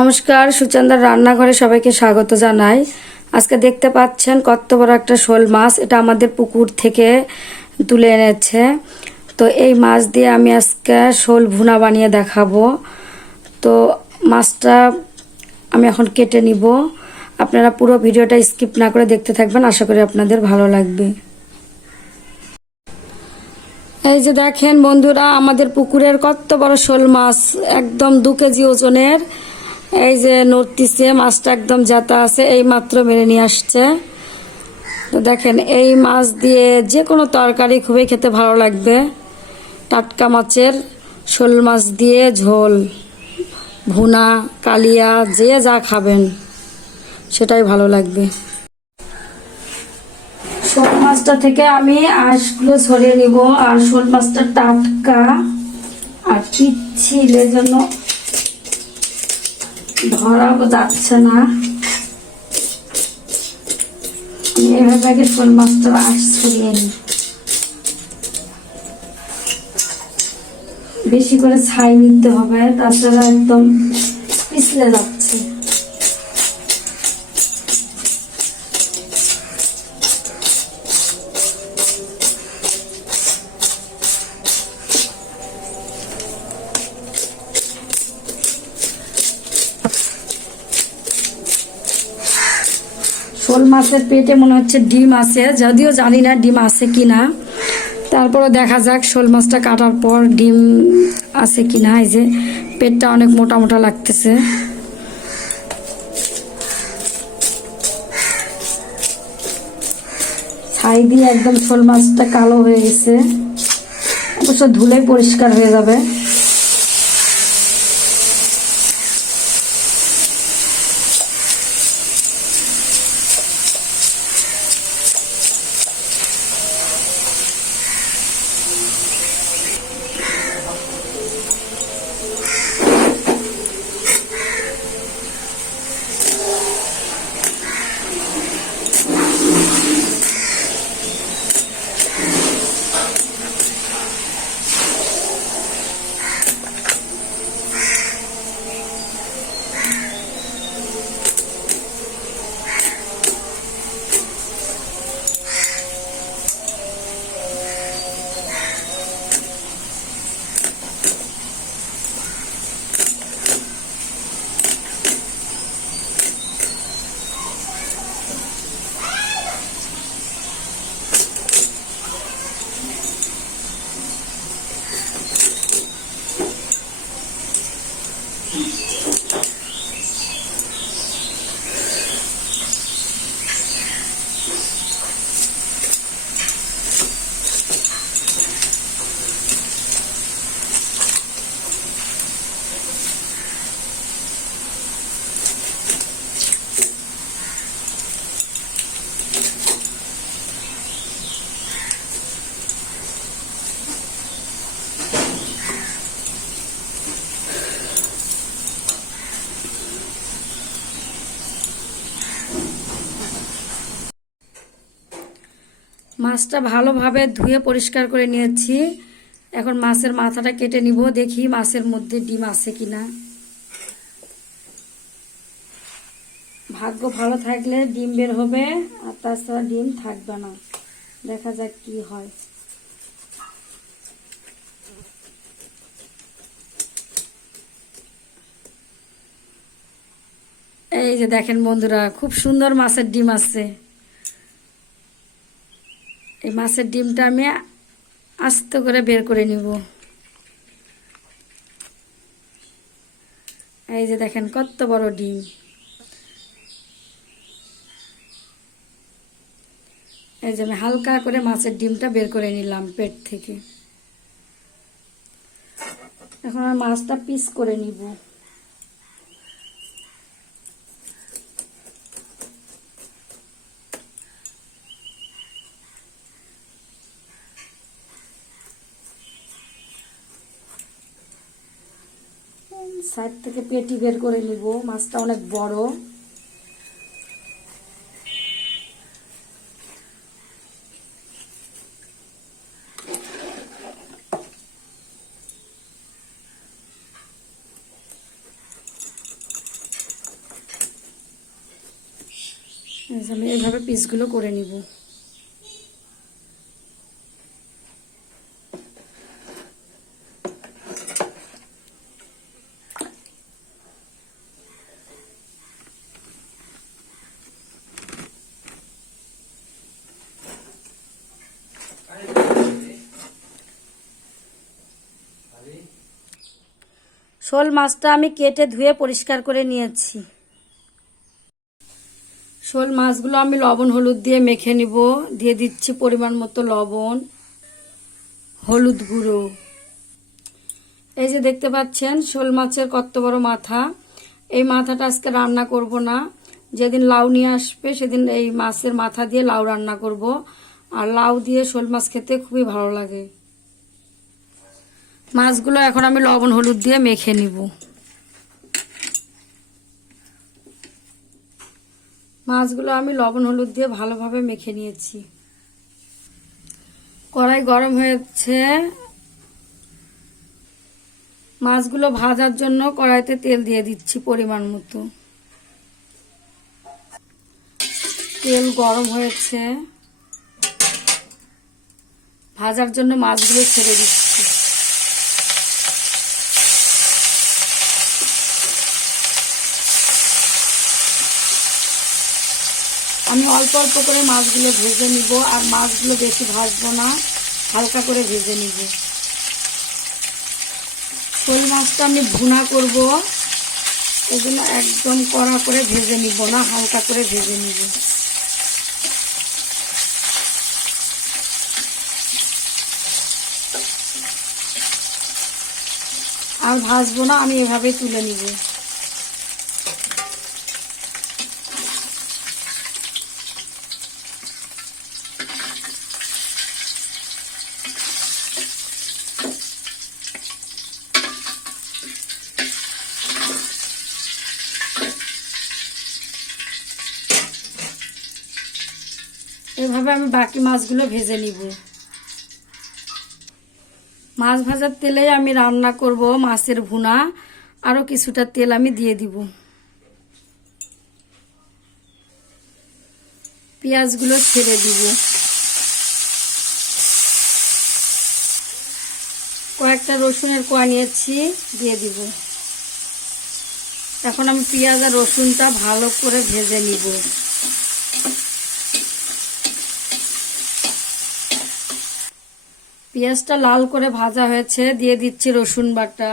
নমস্কার, সুচন্দার রান্নাঘরে সবাইকে স্বাগত জানাই। আজকে দেখতে পাচ্ছেন কত বড় একটা শোল মাছ। এটা আমাদের পুকুর থেকে তুলে এনেছে। তো এই মাছ দিয়ে আমি আজকে শোল ভুনা বানিয়ে দেখাবো। তো মাছটা আমি এখন কেটে নিব। আপনারা পুরো ভিডিওটা স্কিপ না করে দেখতে থাকবেন, আশা করি আপনাদের ভালো লাগবে। এই যে দেখেন বন্ধুরা, আমাদের পুকুরের কত বড় শোল মাছ, একদম 2 কেজি ওজনের। এই যে নড়তিছে মাছটা, একদম জাতা আছে, এই মাত্র মেরে নিয়ে আসছে। তো দেখেন, এই মাছ দিয়ে যে কোনো তরকারি খুবই খেতে ভালো লাগবে। টাটকা মাছের শোল মাছ দিয়ে ঝোল, ভুনা, কালিয়া, যে যা খাবেন সেটাই ভালো লাগবে। শোল মাছটা থেকে আমি আঁশগুলো ছড়িয়ে নিব। আর শোল মাছটা টাটকা আর পিচ্ছিল, জন্য ধরাও যাচ্ছে না। আমি এভাবে আগে শোল মাছটা আঁশ ছড়িয়ে নিই। বেশি করে ছাই নিতে হবে, তাছাড়া একদম পিছলে যাচ্ছে। শোল মাছের পেটে মনে হচ্ছে ডিম আছে, যদিও জানি না ডিম আছে কিনা। তারপরে দেখা যাক শোল মাছটা কাটার পর ডিম আছে কিনা। এই যে পেটটা অনেক মোটা মোটা লাগতেছে। ছাই দিয়ে একদম শোল মাছটা কালো হয়ে গেছে, অবশ্য ধুলে পরিষ্কার হয়ে যাবে। মাছটা ভালোভাবে ধুয়ে পরিষ্কার করে নিয়েছি। এখন মাছের মাথাটা কেটে নিব, দেখি মাছের মধ্যে ডিম আছে কিনা। ভাগ্য ভালো থাকলে ডিম বের হবে, আর তাছাড়া ডিম থাকবে না। দেখা যাক কি হয়। এই যে দেখেন বন্ধুরা, খুব সুন্দর মাছের ডিম আছে। এই মাছের ডিমটা আমি আস্তে করে বের করে নিব। এই যে দেখেন কত বড় ডিম। এই যে আমি হালকা করে মাছের ডিমটা বের করে নিলাম পেট থেকে। এখন আর মাছটা পিস করে নিব। সাইড থেকে পেটি বের করে নিব, মাছটা অনেক বড়। আমি এইভাবে পিসগুলো করে নিব। শোল মাছটা আমি কেটে ধুয়ে পরিষ্কার করে নিয়েছি। শোল মাছগুলো আমি লবণ হলুদ দিয়ে মেখে নিব। দিয়ে দিচ্ছি পরিমাণ মতো লবণ, হলুদ গুঁড়ো। এই যে দেখতে পাচ্ছেন শোল মাছের কত বড় মাথা। এই মাথাটা আজকে রান্না করব না, যেদিন লাউ নিয়ে আসবে সেদিন এই মাছের মাথা দিয়ে লাউ রান্না করব। আর লাউ দিয়ে শোল মাছ খেতে খুবই ভালো লাগে। মাছগুলো এখন আমি লবণ হলুদ দিয়ে মেখে নিব। মাছগুলো আমি লবণ হলুদ দিয়ে ভালোভাবে মেখে নিয়েছি। কড়াই গরম হয়েছে। মাছগুলো ভাজার জন্য কড়াইতে তেল দিয়ে দিচ্ছি পরিমাণ মতো। তেল গরম হয়েছে, ভাজার জন্য মাছগুলো ছেড়ে দিচ্ছি। আমি অল্প অল্প করে মাছগুলো ভেজে নিব, আর মাছগুলো বেশি ভাজবো না, হালকা করে ভেজে নিব। শোল মাছটা আমি ভুনা করব, এই জন্য একদম কড়া করে ভেজে নিব না, হালকা করে ভেজে নিব। আর ভাজবো না, আমি এভাবেই তুলে নিব। এভাবে আমি বাকি মাছগুলো ভেজে নিব। মাছ ভাজার তেলেই আমি রান্না করব মাছের ভুনা। আরও কিছুটা তেল আমি দিয়ে দিব। পেঁয়াজগুলো ছেড়ে দিব। কয়েকটা রসুনের কোয়া নিয়েছি, দিয়ে দিব। এখন আমি পেঁয়াজ আর রসুনটা ভালো করে ভেজে নিব। পেঁয়াজটা লাল করে ভাজা হয়েছে, দিয়ে দিচ্ছি রসুন বাটা,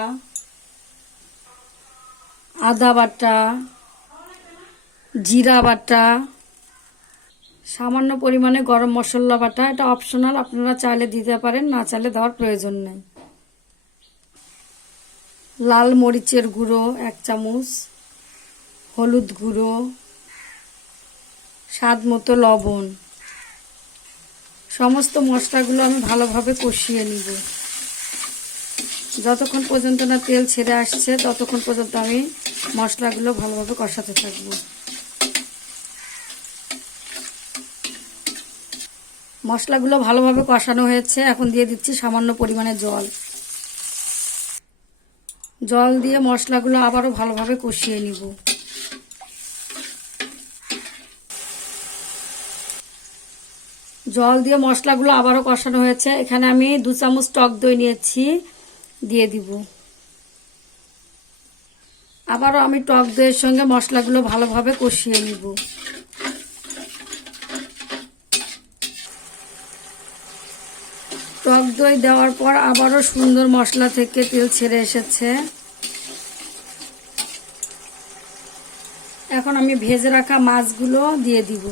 আদা বাটা, জিরা বাটা, সামান্য পরিমাণে গরম মশলা বাটা। এটা অপশনাল, আপনারা চাইলে দিতে পারেন, না চাইলে দেওয়ার প্রয়োজন নেই। লাল মরিচের গুঁড়ো 1 চামচ, হলুদ গুঁড়ো, স্বাদ মতো লবণ। সমস্ত মশলাগুলো আমি ভালোভাবে কষিয়ে নিব। যতক্ষণ পর্যন্ত না তেল ছেড়ে আসছে ততক্ষণ পর্যন্ত আমি মশলাগুলো ভালোভাবে কষাতে থাকব। মশলাগুলো ভালোভাবে কষানো হয়েছে, এখন দিয়ে দিচ্ছি সামান্য পরিমাণে জল। জল দিয়ে মশলাগুলো আবারও ভালোভাবে কষিয়ে নিব। জল দিয়ে মশলাগুলো আবারও কষানো হয়েছে। এখানে আমি 2 চামচ টক দই নিয়েছি, দিয়ে দিব। আবারও আমি টক দইয়ের সঙ্গে মশলাগুলো ভালোভাবে কষিয়ে নিব। টক দই দেওয়ার পর আবারও সুন্দর মশলা থেকে তেল ছেড়ে এসেছে। এখন আমি ভেজে রাখা মাছগুলো দিয়ে দিব।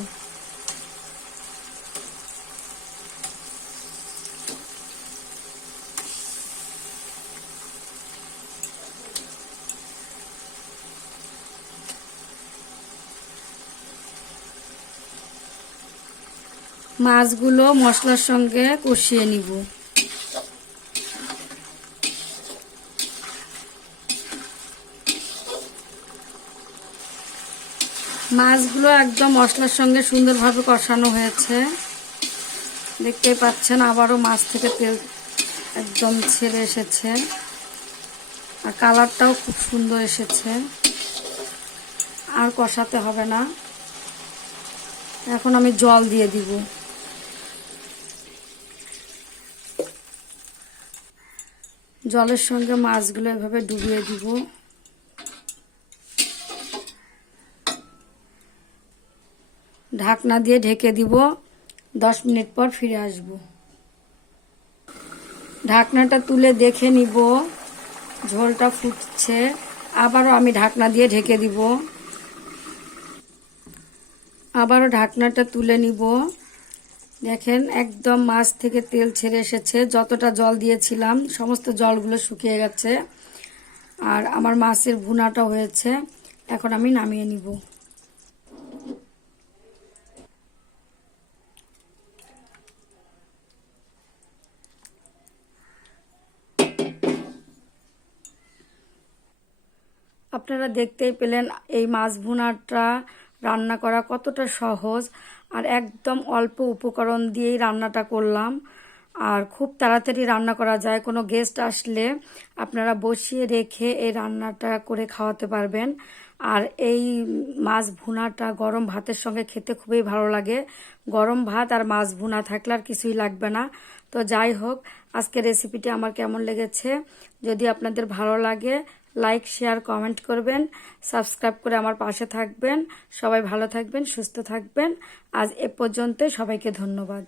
মাছগুলো মশলার সঙ্গে কষিয়ে নিব। মাছগুলো একদম মশলার সঙ্গে সুন্দরভাবে কষানো হয়েছে, দেখতেই পাচ্ছেন। আবারও মাছ থেকে তেল একদম ছেড়ে এসেছে, আর কালারটাও খুব সুন্দর এসেছে। আর কষাতে হবে না। এখন আমি জল দিয়ে দিব। জলের সঙ্গে মাছগুলো এভাবে ডুবিয়ে দিব। ঢাকনা দিয়ে ঢেকে দিব। 10 মিনিট পর ফিরে আসব। ঢাকনাটা তুলে দেখে নিব ঝোলটা ফুটছে। আবারও আমি ঢাকনা দিয়ে ঢেকে দিব। আবারও ঢাকনাটা তুলে নিব। দেখেন একদম মাছ থেকে তেল ছেড়ে এসেছে। যতটা জল দিয়েছিলাম সমস্ত জলগুলো শুকিয়ে গেছে। আর আমার মাছের ভুনাটা হয়েছে। এখন আমি নামিয়ে নিব। আপনারা দেখতেই পেলেন এই মাছ ভুনাটা রান্না করা কতটা সহজ। আর একদম অল্প উপকরণ দিয়েই রান্নাটা করলাম। আর খুব তাড়াতাড়ি রান্না করা যায়। কোনো গেস্ট আসলে আপনারা বসিয়ে রেখে এই রান্নাটা করে খাওয়াতে পারবেন। আর এই মাছ ভুনাটা গরম ভাতের সঙ্গে খেতে খুবই ভালো লাগে। গরম ভাত আর মাছ ভুনা থাকলে আর কিছুই লাগবে না। তো যাই হোক, আজকের রেসিপিটি আমার কেমন লেগেছে, যদি আপনাদের ভালো লাগে লাইক শেয়ার কমেন্ট করবেন, সাবস্ক্রাইব করে আমার পাশে থাকবেন। সবাই ভালো থাকবেন, সুস্থ থাকবেন। আজ এ পর্যন্তই। সবাইকে ধন্যবাদ।